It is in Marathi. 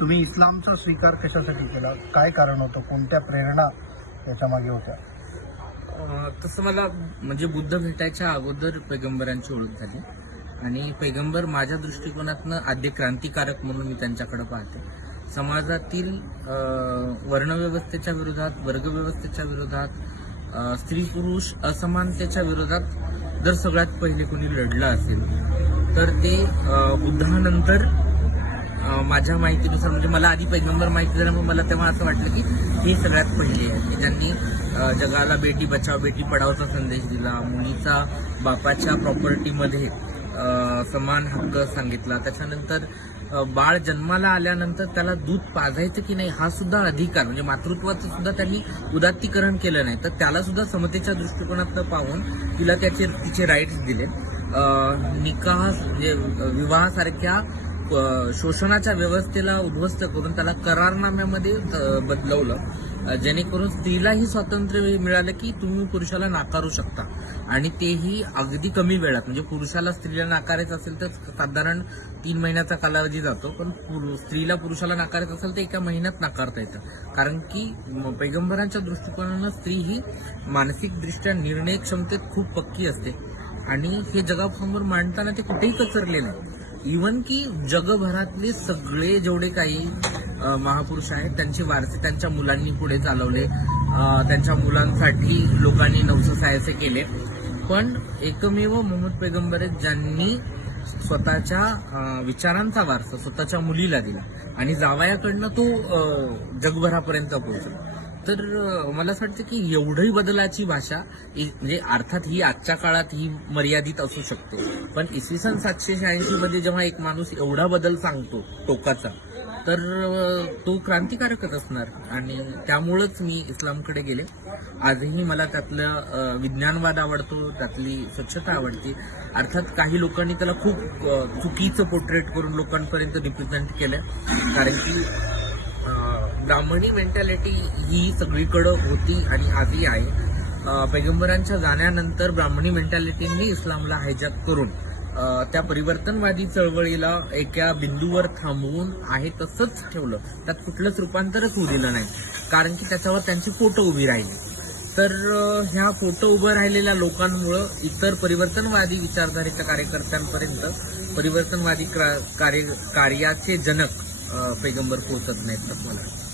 तुम्ही इस्लामचा स्वीकार कशासाठी केला, काय कारण होतं, कोणत्या प्रेरणा याच्या मागे होत्या? तसं मला म्हणजे बुद्ध भेटायच्या अगोदर पैगंबरांची ओळख झाली आणि पैगंबर माझ्या दृष्टिकोनातनं आद्य क्रांतिकारक म्हणून मी त्यांच्याकडे पाहते. समाजातील वर्णव्यवस्थेच्या विरोधात, वर्गव्यवस्थेच्या विरोधात, स्त्री पुरुष असमानतेच्या विरोधात जर सगळ्यात पहिले कोणी लढलं असेल तर ते बुद्धानंतर माझ्या माहितीनुसार, म्हणजे मला आधी पैगंबर माहिती झाल्यामुळे मला तेव्हा असं वाटलं की हे सगळ्यात पहिले आहे की ज्यांनी जगाला बेटी बचाव बेटी पढावचा संदेश दिला, मुलीचा बापाच्या प्रॉपर्टीमध्ये समान हक्क सांगितला. त्याच्यानंतर बाळ जन्माला आल्यानंतर त्याला दूध पाजायचं की नाही हा सुद्धा अधिकार, म्हणजे मातृत्वाचं सुद्धा त्यांनी उदात्तीकरण केलं नाही, तर त्याला सुद्धा समतेच्या दृष्टिकोनातनं पाहून तिला तिचे राईट्स दिले. निकाह म्हणजे विवाहासारख्या शोषणाच्या व्यवस्थेला उद्ध्वस्त करून त्याला करारनाम्यामध्ये बदलवलं, जेणेकरून स्त्रीलाही स्वातंत्र्य मिळालं की तुम्ही पुरुषाला नाकारू शकता, आणि तेही अगदी कमी वेळात. म्हणजे पुरुषाला स्त्रीला नाकारायचं असेल तर साधारण 3 महिन्याचा कालावधी जातो, पण स्त्रीला पुरुषाला नाकारायचं असेल तर एका महिन्यात नाकारता येतं. कारण की पैगंबरांच्या दृष्टिकोनानं स्त्री ही मानसिकदृष्ट्या निर्णय क्षमतेत खूप पक्की असते आणि हे जगासमोर मांडताना ते कुठेही कचरले नाही. इव्हन की जगभरातले सगळे जेवढे काही महापुरुष आहेत त्यांचे वारसे त्यांच्या मुलांनी पुढे चालवले, त्यांच्या मुलांसाठी लोकांनी नवसायचे केले, पण एकमेव मोहम्मद पैगंबर आहेत ज्यांनी स्वतःच्या विचारांचा वारसा स्वतःच्या मुलीला दिला आणि जावयाकडनं तो जगभरापर्यंत पोहोचला. तर मला असं वाटतं की एवढी बदलाची भाषा, म्हणजे अर्थात ही आजच्या काळात ही मर्यादित असू शकते, पण इसवी सन 786 मध्ये जेव्हा एक माणूस एवढा बदल सांगतो टोकाचा, तर तो क्रांतिकारकच असणार. आणि त्यामुळंच मी इस्लामकडे गेले. आजही मला त्यातलं विज्ञानवाद आवडतो, त्यातली स्वच्छता आवडते. अर्थात काही लोकांनी त्याला खूप चुकीचं पोर्ट्रेट करून लोकांपर्यंत रिप्रेझेंट केलं, कारण की ब्राह्मणी मेंटॅलिटी ही सगळीकडं होती आणि आधी आहे. पैगंबरांच्या जाण्यानंतर ब्राह्मणी मेंटॅलिटींनी इस्लामला हायजॅक करून त्या परिवर्तनवादी चळवळीला एका बिंदूवर थांबवून आहे तसंच ठेवलं, त्यात कुठलंच रूपांतरच होऊ दिलं नाही, कारण की त्याच्यावर त्यांची फोटो उभी राहिली. तर ह्या फोटो उभं राहिलेल्या लोकांमुळं इतर परिवर्तनवादी विचारधारेच्या कार्यकर्त्यांपर्यंत परिवर्तनवादी कार्याचे जनक पैगंबर पोहोचत नाहीत असं मला.